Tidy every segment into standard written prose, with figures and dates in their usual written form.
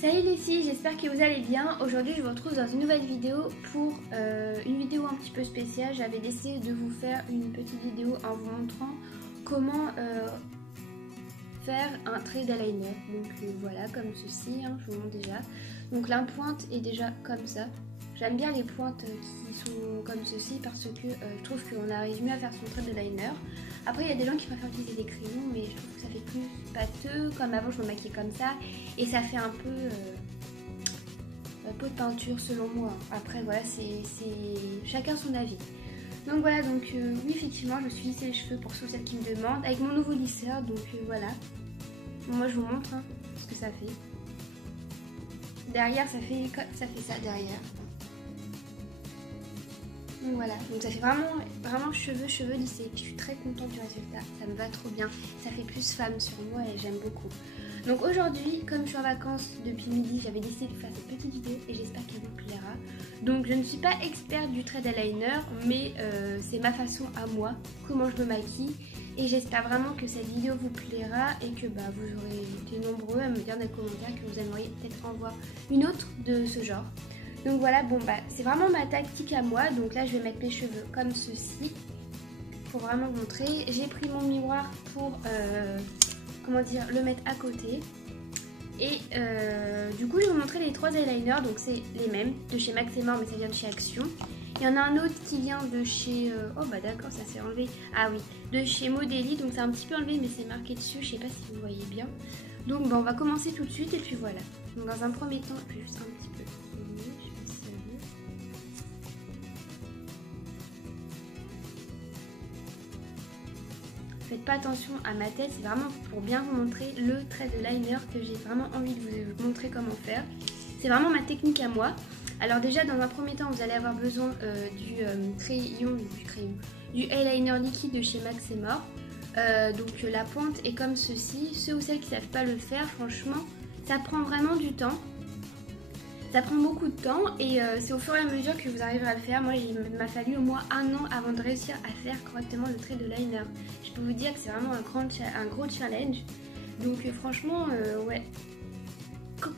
Salut les filles, j'espère que vous allez bien. Aujourd'hui je vous retrouve dans une nouvelle vidéo pour une vidéo un petit peu spéciale. J'avais décidé de vous faire une petite vidéo en vous montrant comment faire un trait d'eyeliner. Donc voilà, comme ceci, hein, je vous montre déjà. Donc la pointe est déjà comme ça. J'aime bien les pointes qui sont comme ceci parce que je trouve qu'on arrive mieux à faire son trait de liner. Après il y a des gens qui préfèrent utiliser des crayons, mais je trouve que ça fait plus pâteux. Comme avant je me maquillais comme ça et ça fait un peu pot de peinture selon moi. Après voilà, c'est chacun son avis. Donc voilà, donc oui effectivement je me suis lissé les cheveux pour celles qui me demandent avec mon nouveau lisseur. Donc voilà, bon, moi je vous montre hein, ce que ça fait. Derrière ça fait ça derrière. Donc voilà, donc ça fait vraiment cheveux lissés. Je suis très contente du résultat, ça me va trop bien. Ça fait plus femme sur moi et j'aime beaucoup. Donc aujourd'hui, comme je suis en vacances depuis midi, j'avais décidé de faire cette petite vidéo et j'espère qu'elle vous plaira. Donc je ne suis pas experte du trait d'eyeliner, mais c'est ma façon à moi, comment je me maquille. Et j'espère vraiment que cette vidéo vous plaira et que vous aurez été nombreux à me dire dans les commentaires que vous aimeriez peut-être en voir une autre de ce genre. Donc voilà, bon c'est vraiment ma tactique à moi. Donc là je vais mettre mes cheveux comme ceci pour vraiment vous montrer. J'ai pris mon miroir pour comment dire, le mettre à côté. Et du coup je vais vous montrer les trois eyeliners. Donc c'est les mêmes de chez Max et More, mais ça vient de chez Action. Il y en a un autre qui vient de chez oh bah d'accord, ça s'est enlevé. Ah oui, de chez Modeli. Donc c'est un petit peu enlevé mais c'est marqué dessus, je sais pas si vous voyez bien. Donc on va commencer tout de suite et puis voilà. Donc dans un premier temps, je vais juste un petit peu. Faites pas attention à ma tête, c'est vraiment pour bien vous montrer le trait de liner que j'ai vraiment envie de vous montrer comment faire. C'est vraiment ma technique à moi. Alors déjà dans un premier temps vous allez avoir besoin du eyeliner liquide de chez Max et More. Donc la pointe est comme ceci. Ceux ou celles qui ne savent pas le faire, franchement ça prend vraiment du temps. Ça prend beaucoup de temps et c'est au fur et à mesure que vous arriverez à le faire. Moi, il m'a fallu au moins 1 an avant de réussir à faire correctement le trait de liner. Je peux vous dire que c'est vraiment un gros challenge. Donc franchement, ouais.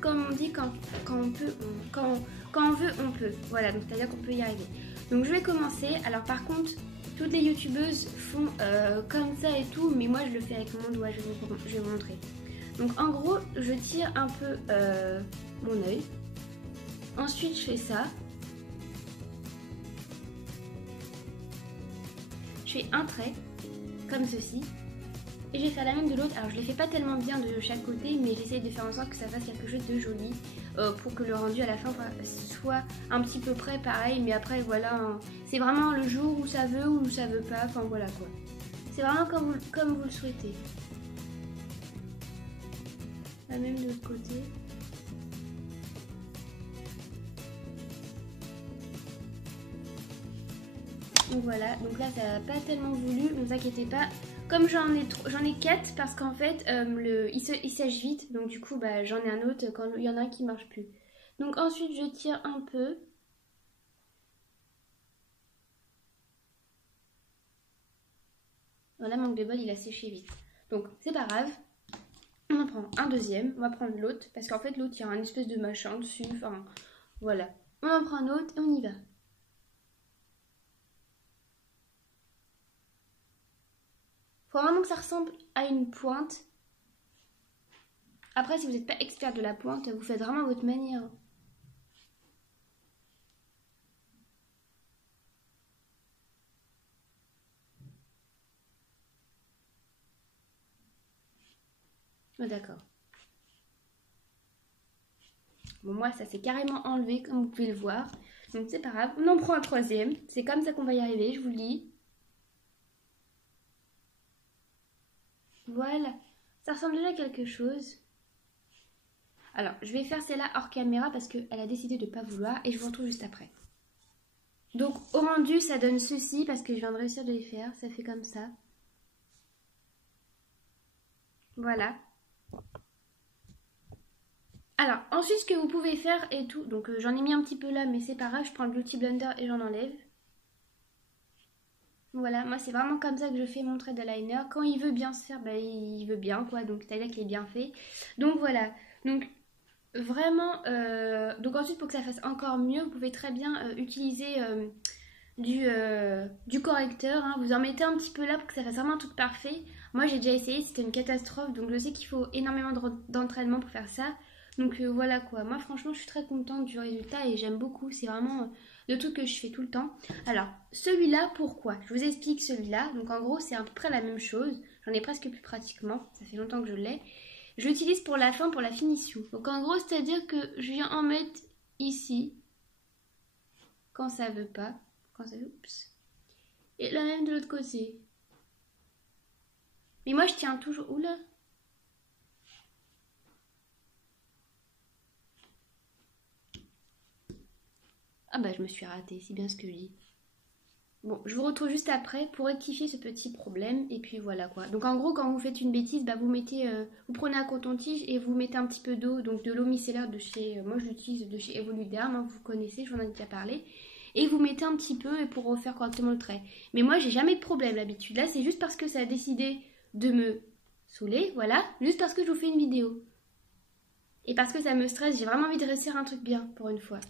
Comme on dit, quand on peut, quand on veut, on peut. Voilà, donc c'est-à-dire qu'on peut y arriver. Donc je vais commencer. Alors par contre, toutes les youtubeuses font comme ça et tout, mais moi je le fais avec mon doigt, je vais vous montrer. Donc en gros, je tire un peu mon œil. Ensuite, je fais ça. Je fais un trait, comme ceci. Et je vais faire la même de l'autre. Alors, je ne les fais pas tellement bien de chaque côté, mais j'essaie de faire en sorte que ça fasse quelque chose de joli. Pour que le rendu à la fin soit un petit peu près pareil. Mais après, voilà, hein, c'est vraiment le jour où ça veut ou où ça veut pas. Enfin, voilà quoi. C'est vraiment comme vous le souhaitez. La même de l'autre côté. Donc voilà, donc là ça n'a pas tellement voulu, ne vous inquiétez pas. Comme j'en ai 4 parce qu'en fait il sèche vite, donc du coup j'en ai un autre quand il y en a un qui marche plus. Donc ensuite je tire un peu. Voilà, manque de bol, il a séché vite. Donc c'est pas grave, on en prend un deuxième, on va prendre l'autre parce qu'en fait l'autre il y a un espèce de machin dessus, enfin voilà. On en prend un autre et on y va. Faut vraiment que ça ressemble à une pointe. Après, si vous n'êtes pas expert de la pointe, vous faites vraiment à votre manière. Oh, d'accord. Bon, moi, ça s'est carrément enlevé, comme vous pouvez le voir. Donc, c'est pas grave. On en prend un troisième. C'est comme ça qu'on va y arriver, je vous le dis. Voilà. Ça ressemble déjà à quelque chose. Alors, je vais faire celle-là hors caméra parce qu'elle a décidé de ne pas vouloir. Et je vous retrouve juste après. Donc, au rendu, ça donne ceci parce que je viens de réussir de les faire. Ça fait comme ça. Voilà. Alors, ensuite, ce que vous pouvez faire et tout, donc j'en ai mis un petit peu là, mais c'est pas grave, je prends le Beauty Blender et j'en enlève. Voilà, moi c'est vraiment comme ça que je fais mon trait de liner. Quand il veut bien se faire, il veut bien quoi, donc c'est-à-dire qu'il est bien fait. Donc voilà, donc Vraiment, donc ensuite pour que ça fasse encore mieux, vous pouvez très bien utiliser du correcteur, hein. Vous en mettez un petit peu là pour que ça fasse vraiment un truc parfait. Moi j'ai déjà essayé, c'était une catastrophe, donc je sais qu'il faut énormément d'entraînement pour faire ça. Donc voilà quoi, moi franchement je suis très contente du résultat et j'aime beaucoup, c'est vraiment le truc que je fais tout le temps. Alors celui-là, pourquoi? Je vous explique celui-là, donc en gros c'est à peu près la même chose, j'en ai presque plus pratiquement, ça fait longtemps que je l'ai. Je l'utilise pour la fin, pour la finition. Donc en gros c'est à dire que je viens en mettre ici, quand ça veut pas, quand ça veut, oups. Et là même de l'autre côté. Mais moi je tiens toujours, oula. Ah bah je me suis ratée, c'est bien ce que je dis. Bon, je vous retrouve juste après pour rectifier ce petit problème et puis voilà quoi. Donc en gros quand vous faites une bêtise, bah vous mettez, vous prenez un coton-tige et vous mettez un petit peu d'eau, donc de l'eau micellaire de chez, moi je l'utilise de chez Evoluderm, hein, vous connaissez, je vous en ai déjà parlé. Et vous mettez un petit peu pour refaire correctement le trait. Mais moi j'ai jamais de problème d'habitude. Là c'est juste parce que ça a décidé de me saouler, voilà, juste parce que je vous fais une vidéo. Et parce que ça me stresse, j'ai vraiment envie de réussir un truc bien pour une fois.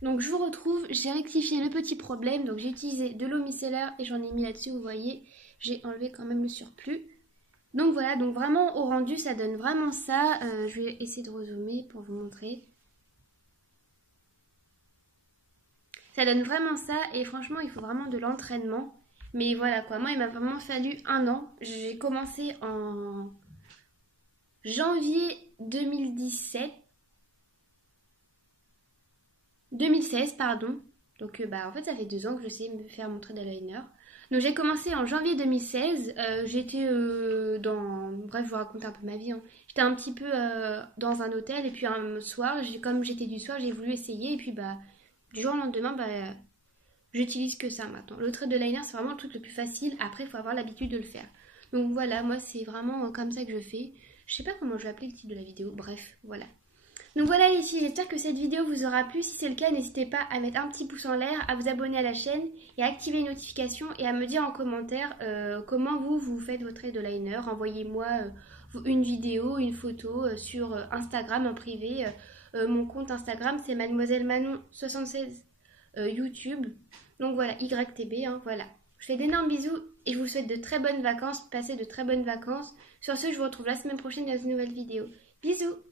Donc je vous retrouve, j'ai rectifié le petit problème, donc j'ai utilisé de l'eau micellaire et j'en ai mis là-dessus, vous voyez, j'ai enlevé quand même le surplus. Donc voilà, donc vraiment au rendu ça donne vraiment ça, je vais essayer de rezoomer pour vous montrer. Ça donne vraiment ça et franchement il faut vraiment de l'entraînement. Mais voilà quoi, moi il m'a vraiment fallu 1 an, j'ai commencé en janvier 2016, pardon. Donc bah en fait ça fait 2 ans que je sais me faire mon trait d'eyeliner. Donc j'ai commencé en janvier 2016. J'étais dans... Bref, je vous raconte un peu ma vie, hein. J'étais un petit peu dans un hôtel et puis un soir, comme j'étais du soir, j'ai voulu essayer et puis bah du jour au lendemain, bah j'utilise que ça maintenant. Le trait de liner c'est vraiment le truc le plus facile. Après il faut avoir l'habitude de le faire. Donc voilà, moi c'est vraiment comme ça que je fais. Je sais pas comment je vais appeler le titre de la vidéo. Bref, voilà. Donc voilà les filles, j'espère que cette vidéo vous aura plu. Si c'est le cas, n'hésitez pas à mettre un petit pouce en l'air, à vous abonner à la chaîne et à activer les notifications et à me dire en commentaire comment vous faites votre trait de liner. Envoyez-moi une vidéo, une photo sur Instagram en privé. Mon compte Instagram c'est Mademoiselle Manon76 YouTube. Donc voilà, YTB, hein, voilà. Je fais d'énormes bisous et je vous souhaite de très bonnes vacances. Passez de très bonnes vacances. Sur ce, je vous retrouve la semaine prochaine dans une nouvelle vidéo. Bisous!